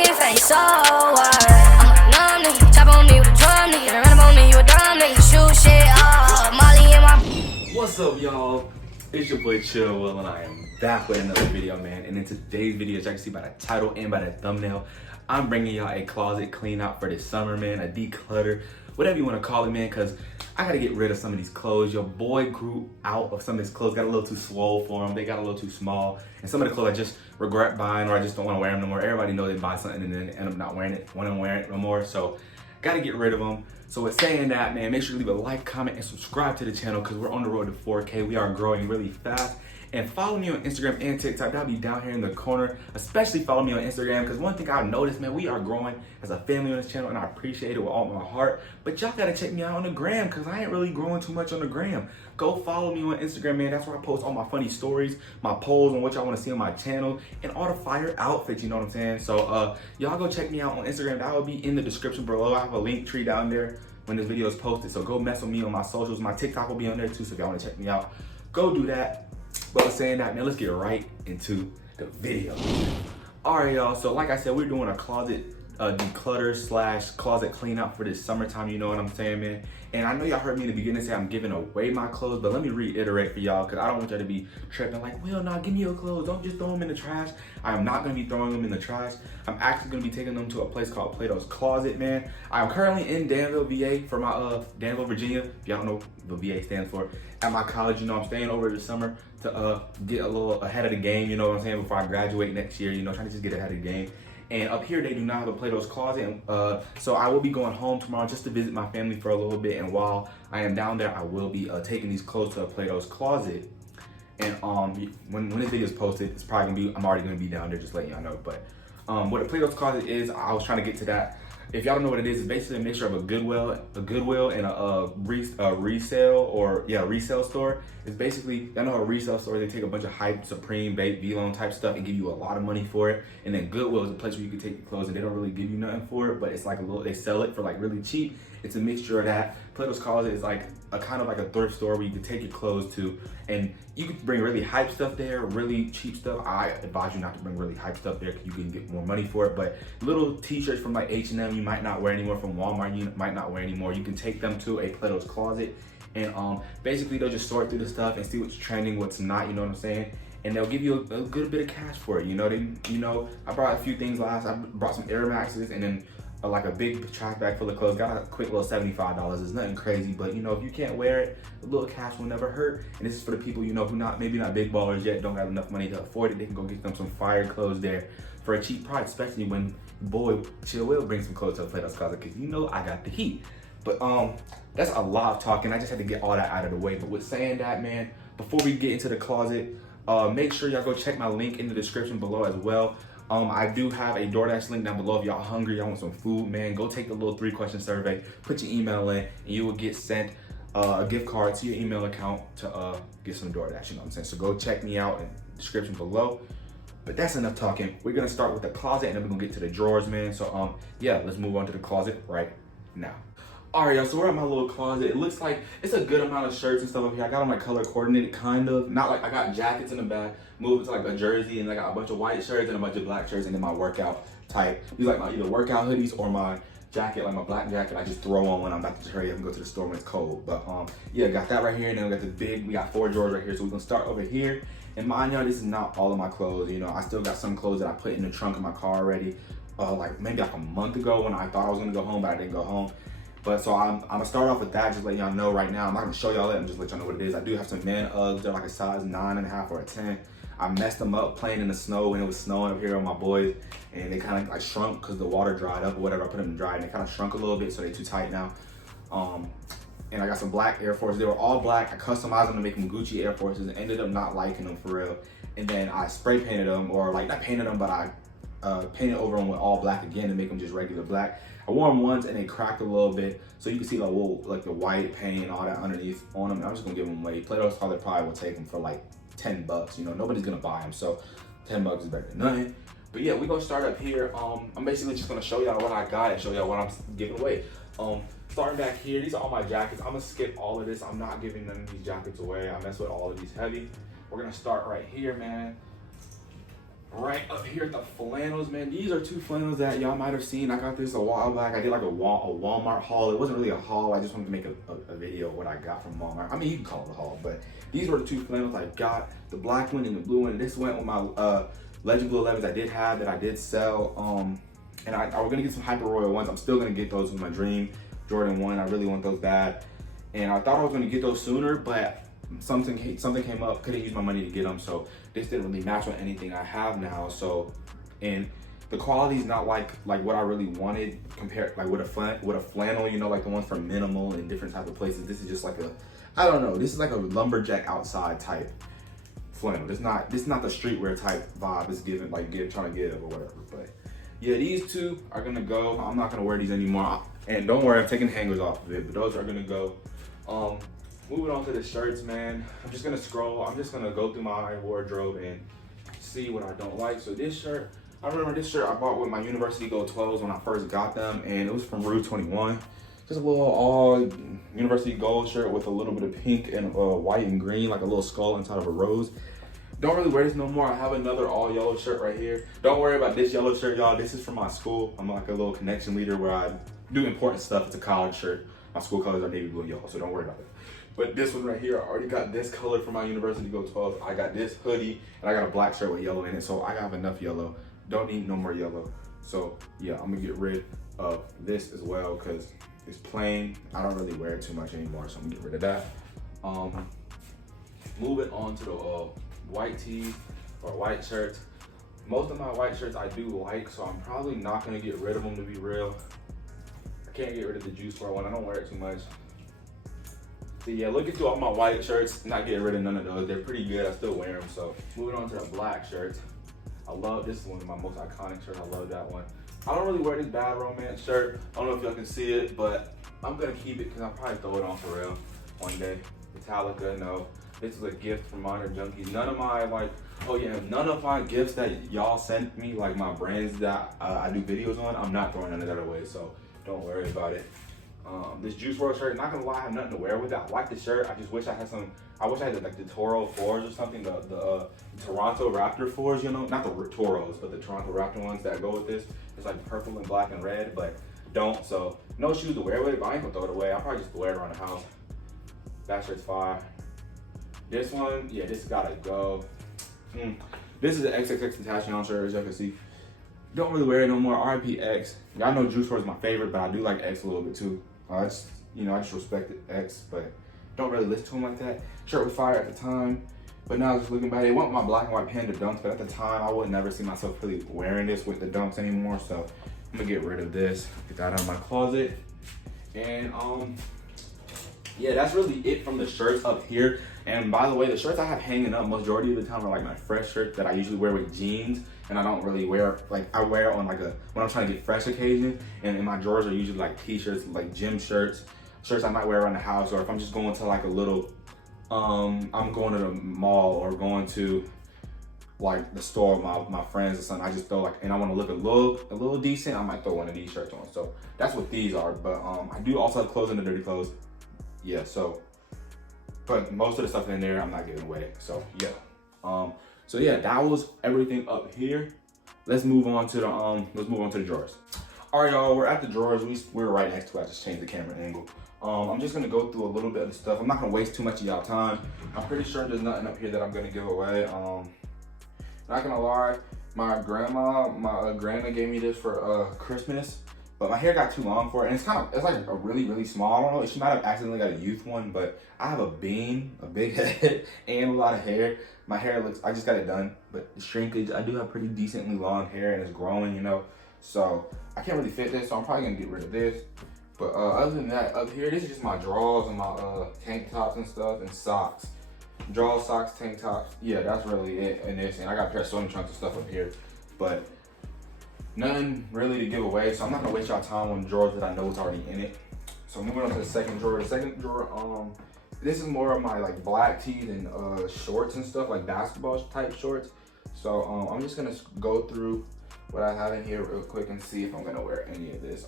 talking face, so what? I'm a numb nigga, chop on me with a drum nigga, run up on me, you a dumb nigga, shoot shit up, Molly in my... What's up, y'all? It's your boy Chill Will, and I am back with another video, man. And in today's video, as you can see by the title and by the thumbnail, I'm bringing y'all a closet clean out for this summer, man. A declutter, whatever you want to call it, man, because I got to get rid of some of these clothes. Your boy grew out of some of his clothes, got a little too swole for him. They got a little too small. And some of the clothes I just regret buying, or I just don't want to wear them no more. Everybody knows they buy something and then end up not wearing it, want to wear it no more. So got to get rid of them. So with saying that, man, make sure you leave a like, comment, and subscribe to the channel because we're on the road to 4K. We are growing really fast. And follow me on Instagram and TikTok. That'll be down here in the corner. Especially follow me on Instagram because one thing I've noticed, man, we are growing as a family on this channel and I appreciate it with all my heart. But y'all gotta check me out on the gram because I ain't really growing too much on the gram. Go follow me on Instagram, man. That's where I post all my funny stories, my polls on what y'all want to see on my channel, and all the fire outfits, you know what I'm saying? So y'all go check me out on Instagram. That will be in the description below. I have a link tree down there when this video is posted. So go mess with me on my socials. My TikTok will be on there too, so if y'all want to check me out, go do that. But saying that, man, let's get right into the video. All right, y'all. So like I said, we're doing a closet declutter / closet clean out for this summertime. You know what I'm saying, man? And I know y'all heard me in the beginning say I'm giving away my clothes, but let me reiterate for y'all because I don't want y'all to be tripping like, well, nah, give me your clothes. Don't just throw them in the trash. I am not going to be throwing them in the trash. I'm actually going to be taking them to a place called Plato's Closet, man. I'm currently in Danville, VA for my, Danville, Virginia. If y'all don't know what VA stands for. At my college, you know, I'm staying over this summer to get a little ahead of the game, you know what I'm saying, before I graduate next year, you know, trying to just get ahead of the game. And up here, they do not have a Plato's Closet. So I will be going home tomorrow just to visit my family for a little bit. And while I am down there, I will be taking these clothes to a Plato's Closet. And when this video is posted, it's probably gonna be, I'm already gonna be down there, just letting y'all know. But what a Plato's Closet is, I was trying to get to that. If y'all don't know what it is, it's basically a mixture of a Goodwill and a resale store. It's basically, I know a resale store, they take a bunch of hype, Supreme, Bape, V-Lone type stuff and give you a lot of money for it. And then Goodwill is a place where you can take your clothes and they don't really give you nothing for it, but it's like a little, they sell it for like really cheap. It's a mixture of that. Plato's Closet is like a kind of like a thrift store where you can take your clothes to, and you can bring really hype stuff there, really cheap stuff. I advise you not to bring really hype stuff there because you can get more money for it. But little t-shirts from like H&M you might not wear anymore, from Walmart you might not wear anymore. You can take them to a Plato's Closet, and basically they'll just sort through the stuff and see what's trending, what's not. You know what I'm saying? And they'll give you a good bit of cash for it. You know, I brought a few things last. I brought some Air Maxes and then like a big trash bag full of clothes. Got a quick little $75. It's nothing crazy, but you know, if you can't wear it, a little cash will never hurt. And this is for the people, you know, who maybe not big ballers yet, don't have enough money to afford it. They can go get them some fire clothes there for a cheap price, especially when boy Chill Will bring some clothes to Plato's Closet because you know I got the heat. But that's a lot of talking. I just had to get all that out of the way. But with saying that, man, before we get into the closet, make sure y'all go check my link in the description below as well. I do have a DOORDASH link down below. If y'all hungry, y'all want some food, man, go take the little 3-question survey, put your email in, and you will get sent a gift card to your email account to get some DOORDASH, you know what I'm saying? So go check me out in the description below. But that's enough talking. We're gonna start with the closet and then we're gonna get to the drawers, man. So yeah, let's move on to the closet right now. All right, y'all, so we're at my little closet. It looks like it's a good amount of shirts and stuff up here. I got them like color coordinated, kind of. Not like I got jackets in the back, moved to like a jersey, and I got a bunch of white shirts and a bunch of black shirts, and then my workout type. These like my either workout hoodies or my jacket, like my black jacket, I just throw on when I'm about to hurry up and go to the store when it's cold. But yeah, got that right here, and then we got the big, we got 4 drawers right here. So we're gonna start over here. And mind y'all, this is not all of my clothes. You know, I still got some clothes that I put in the trunk of my car already, like maybe like a month ago when I thought I was gonna go home, but I didn't go home. But so I'm gonna start off with that, just let y'all know right now. I'm not gonna show y'all that and just let y'all know what it is. I do have some man Uggs, they're like a size 9.5 or a 10. I messed them up playing in the snow when it was snowing up here with my boys, and they kind of like shrunk because the water dried up or whatever. I put them in dry and they kind of shrunk a little bit, so they're too tight now. And I got some black Air Forces. They were all black. I customized them to make them Gucci Air Forces and ended up not liking them for real. And then I spray painted them, or like not painted them, but I painted over them with all black again to make them just regular black. I wore them once and they cracked a little bit, so you can see the wool, like the white paint and all that underneath on them. I'm just gonna give them away. Plato's Closet probably will take them for like 10 bucks. You know, nobody's gonna buy them, so 10 bucks is better than nothing. But yeah, we're gonna start up here. I'm basically just gonna show y'all what I got and show y'all what I'm giving away. Starting back here, these are all my jackets. I'm gonna skip all of this. I'm not giving none of these jackets away. I mess with all of these heavy. We're gonna start right here, man. right up here at the flannels, man. These are 2 flannels that y'all might have seen. I got this a while back. I did like a Walmart haul. It wasn't really a haul. I just wanted to make a video of what I got from Walmart. I mean, you can call it a haul, but these were the 2 flannels I got. The black one and the blue one. This went with my Legend Blue 11s I did have that I did sell. And I was gonna get some Hyper Royal ones. I'm still gonna get those with my dream Jordan 1. I really want those bad. And I thought I was gonna get those sooner, but something came up, couldn't use my money to get them, so this didn't really match with anything I have now. So, and the quality's not like what I really wanted compared like with a flannel, you know, like the ones from Minimal and different type of places. This is just like a, I don't know, this is like a lumberjack outside type flannel. This not the streetwear type vibe it's giving, like trying to give or whatever. But yeah, these 2 are gonna go. I'm not gonna wear these anymore. And don't worry, I'm taking hangers off of it, but those are gonna go. Moving on to the shirts, man. I'm just gonna scroll. I'm just gonna go through my wardrobe and see what I don't like. So this shirt, I remember this shirt I bought with my University Gold 12s when I first got them, and it was from Rue 21. Just a little all University Gold shirt with a little bit of pink and white and green, like a little skull inside of a rose. Don't really wear this no more. I have another all yellow shirt right here. Don't worry about this yellow shirt, y'all. This is from my school. I'm like a little connection leader where I do important stuff. It's a college shirt. My school colors are navy blue and yellow, so don't worry about that. But this one right here, I already got this color for my University Gold 12. I got this hoodie, and I got a black shirt with yellow in it, so I have enough yellow. Don't need no more yellow. So yeah, I'm gonna get rid of this as well because it's plain. I don't really wear it too much anymore, so I'm gonna get rid of that. Moving on to the white tees or white shirts. Most of my white shirts I do like, so I'm probably not gonna get rid of them, to be real. I can't get rid of the Juice WRLD one. I don't wear it too much. So yeah, looking through all my white shirts, not getting rid of none of those. They're pretty good. I still wear them. So moving on to the black shirts. I love this one, my most iconic shirt. I love that one. I don't really wear this Bad Romance shirt. I don't know if y'all can see it, but I'm gonna keep it because I'll probably throw it on for real one day. Metallica, no. This is a gift from Minor Junkies. None of my none of my gifts that y'all sent me, like my brands that I do videos on, I'm not throwing none of that away. So don't worry about it. This Juice WRLD shirt, not gonna lie, I have nothing to wear with it. I like the shirt. I just wish I had some. I wish I had like the Toro 4s or something. The Toronto Raptor 4s, you know, not the Toros, but the Toronto Raptor ones that go with this. It's like purple and black and red, but don't. So no shoes to wear with it. But I ain't gonna throw it away. I'll probably just wear it around the house. That shirt's fire. This one, yeah, this gotta go. This is an XXX Tentacion shirt, as y'all can see. Don't really wear it no more. RIP X. Y'all know Juice WRLD is my favorite, but I do like X a little bit too. I just respect X, but don't really listen to him like that. Shirt was fire at the time, but now just looking back, it wasn't my black and white Panda Dunks, but at the time, I would never see myself really wearing this with the Dunks anymore, so I'm gonna get rid of this, get that out of my closet. And yeah, that's really it from the shirts up here. And by the way, the shirts I have hanging up majority of the time are like my fresh shirts that I usually wear with jeans, and I don't really wear, like I wear on like when I'm trying to get fresh occasion, and in my drawers are usually like t-shirts, like gym shirts I might wear around the house, or if I'm just going to like a little, I'm going to the mall or going to like the store with my friends or something, I just throw like, and I want to look a little decent, I might throw one of these shirts on. So that's what these are. But I do also have clothes in the dirty clothes. Yeah, so, but most of the stuff in there I'm not giving away. So yeah. So yeah, that was everything up here. Let's move on to the drawers. All right, y'all, we're at the drawers. We're right next to it. I just changed the camera angle. I'm just gonna go through a little bit of the stuff. I'm not gonna waste too much of y'all time. I'm pretty sure there's nothing up here that I'm gonna give away. Not gonna lie, my grandma gave me this for Christmas, but my hair got too long for it, and it's like a really small. I don't know, she might have accidentally got a youth one, but I have a big head, and a lot of hair. My hair I just got it done, but the shrinkage, I do have pretty decently long hair, and it's growing, you know, so I can't really fit this, so I'm probably gonna get rid of this. But other than that, up here, this is just my drawers and my tank tops and stuff, and socks. Drawers, socks, tank tops. Yeah, that's really it in this. And I got a pair of sewing trunks and stuff up here. But nothing really to give away, so I'm not gonna waste y'all time on drawers that I know is already in it. So moving on to the second drawer. The second drawer, this is more of my like black tees and shorts and stuff, like basketball type shorts. So I'm just gonna go through what I have in here real quick and see if I'm gonna wear any of this.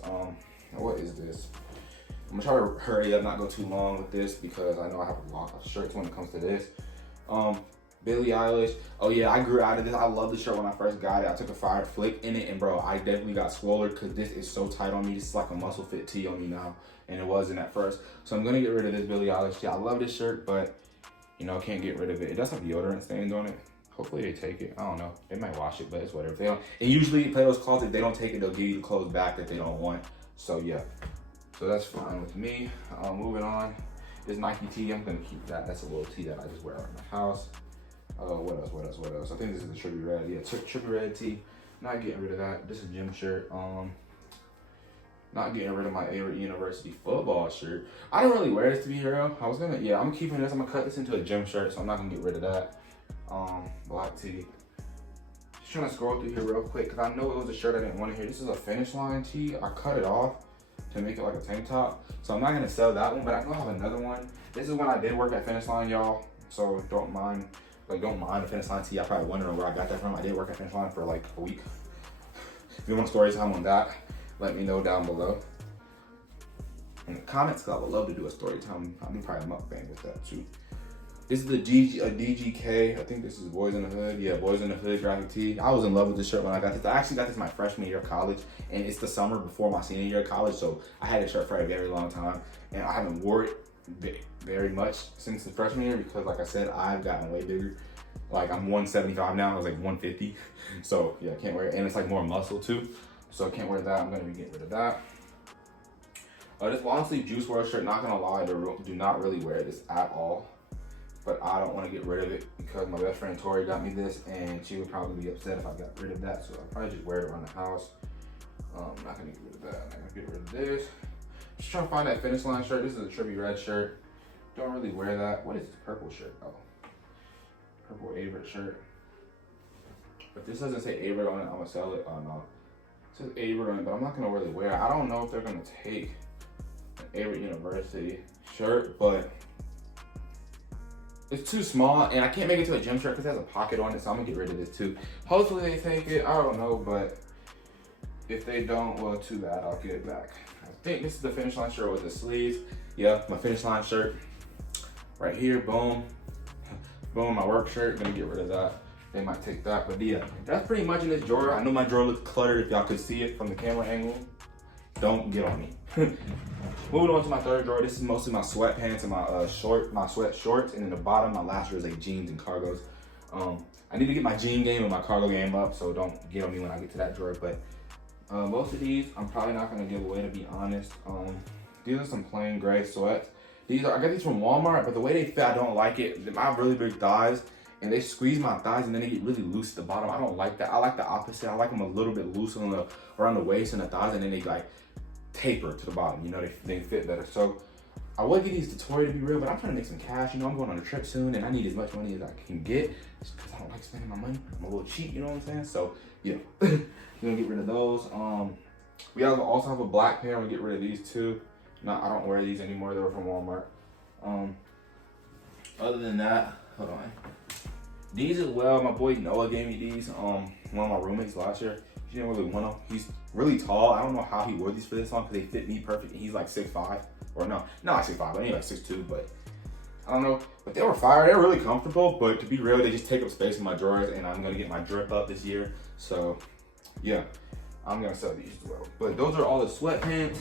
What is this? I'm gonna try to hurry up, not go too long with this, because I know I have a lot of shirts when it comes to this. Billie Eilish. Oh yeah, I grew out of this. I love the shirt when I first got it. I took a fire flick in it, and bro, I definitely got swoller because this is so tight on me. This is like a muscle fit tee on me now, and it wasn't at first. So I'm gonna get rid of this Billie Eilish tee. I love this shirt, but you know, can't get rid of it. It does have deodorant stains on it. Hopefully they take it. I don't know. They might wash it, but it's whatever. If they don't, and usually Plato's Closet, if they don't take it, they'll give you the clothes back that they don't want. So yeah, so that's fine with me. Moving on, this Nike tee, I'm gonna keep that. That's a little tee that I just wear around the house. What else? I think this is the Trippy Red. Yeah, Trippy Red tee. Not getting rid of that. This is a gym shirt. Not getting rid of my Avery University football shirt. I don't really wear this, to be real. I'm keeping this. I'm gonna cut this into a gym shirt, so I'm not gonna get rid of that. Black tee. Just trying to scroll through here real quick because I know it was a shirt I didn't want to hear. This is a Finish Line tee. I cut it off to make it like a tank top, so I'm not gonna sell that one. But I know I have another one. This is when I did work at Finish Line, y'all. So don't mind the Finish Line tee. I probably wondering where I got that from. I did work at Finish Line for like a week. If you want story time on that, let me know down below in the comments, because I would love to do a story time. I'll be probably mukbang with that too. This is the DGK. I think this is Boys in the Hood. Yeah, Boys in the Hood graphic tee. I was in love with this shirt when I got this. I actually got this my freshman year of college, and it's the summer before my senior year of college, so I had this shirt for a very long time, and I haven't wore it very much since the freshman year because, like I said, I've gotten way bigger. Like, I'm 175 now. I was like 150. So yeah, I can't wear it, and it's like more muscle too. So I can't wear that. I'm gonna be getting rid of that. This long sleeve Juice WRLD shirt. Not gonna lie, do not really wear this at all. But I don't want to get rid of it because my best friend Tori got me this, and she would probably be upset if I got rid of that. So I'll probably just wear it around the house. Not gonna get rid of that. I'm not gonna get rid of this. Just trying to find that Finish Line shirt. This is a Trippy Red shirt. Don't really wear that. What is this purple shirt? Oh, purple Averett shirt. If this doesn't say Averett on it, I'm gonna sell it. Oh no, it says Averett on it, but I'm not gonna really wear it. I don't know if they're gonna take an Averett University shirt, but it's too small, and I can't make it to a gym shirt because it has a pocket on it, so I'm gonna get rid of this too. Hopefully they take it, I don't know, but if they don't, well, too bad, I'll get it back. I think this is the Finish Line shirt with the sleeves. Yeah, my Finish Line shirt right here, boom. Boom, my work shirt, gonna get rid of that. They might take that, but yeah, that's pretty much in this drawer. I know my drawer looks cluttered if y'all could see it from the camera angle. Don't get on me. Moving on to my third drawer. This is mostly my sweatpants and my sweat shorts, and in the bottom, my last drawer is like jeans and cargos. I need to get my jean game and my cargo game up, so don't get on me when I get to that drawer. But most of these, I'm probably not gonna give away, to be honest. These are some plain gray sweats. I got these from Walmart, but the way they fit, I don't like it. I have really big thighs, and they squeeze my thighs, and then they get really loose at the bottom. I don't like that. I like the opposite. I like them a little bit loose around the waist and the thighs, and then they like taper to the bottom. You know, they fit better. So I would get these to Tori, to be real, but I'm trying to make some cash. You know, I'm going on a trip soon, and I need as much money as I can get just because I don't like spending my money. I'm a little cheap, you know what I'm saying? So yeah, we're gonna get rid of those. We also have a black pair. I'm gonna get rid of these too. No, I don't wear these anymore. They were from Walmart. Other than that, hold on. These as well. My boy Noah gave me these. One of my roommates last year. He didn't really want them. He's really tall. I don't know how he wore these for this long because they fit me perfect. And he's like 6'5", or no, not like 6'5", but anyway, 6'2". But I don't know. But they were fire. They're really comfortable. But to be real, they just take up space in my drawers, and I'm gonna get my drip up this year. So yeah, I'm gonna sell these as well. But those are all the sweatpants.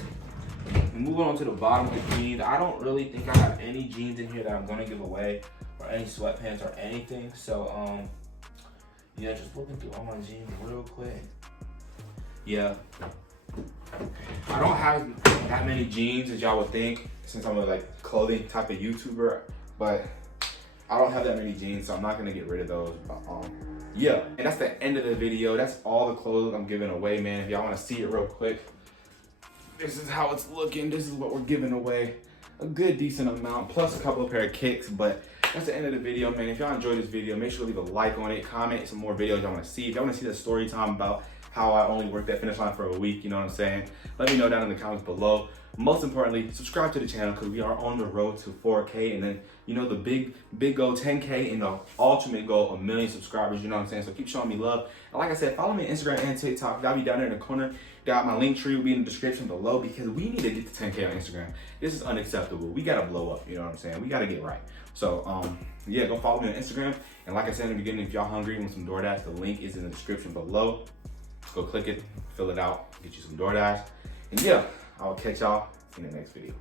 And moving on to the bottom of the jeans, I don't really think I have any jeans in here that I'm gonna give away, or any sweatpants or anything. So yeah, just looking through all my jeans real quick. Yeah, I don't have that many jeans as y'all would think, since I'm a like clothing type of YouTuber, but I don't have that many jeans, so I'm not gonna get rid of those. Yeah, and that's the end of the video. That's all the clothes I'm giving away, man. If y'all wanna see it real quick, this is how it's looking. This is what we're giving away. A good decent amount, plus a couple of pair of kicks, but that's the end of the video, man. If y'all enjoyed this video, make sure to leave a like on it, comment some more videos y'all wanna see. If y'all wanna see the story time about how I only worked that finish line for a week, you know what I'm saying? Let me know down in the comments below. Most importantly, subscribe to the channel because we are on the road to 4K, and then, you know, the big goal, 10K, and the ultimate goal, 1 million subscribers, you know what I'm saying? So keep showing me love. And like I said, follow me on Instagram and TikTok. That'll be down there in the corner. Got my link tree will be in the description below because we need to get to 10K on Instagram. This is unacceptable. We gotta blow up, you know what I'm saying? We gotta get right. So yeah, go follow me on Instagram. And like I said in the beginning, if y'all hungry and want some DoorDash, the link is in the description below. Just go click it, fill it out, get you some DoorDash. And yeah, I'll catch y'all in the next video.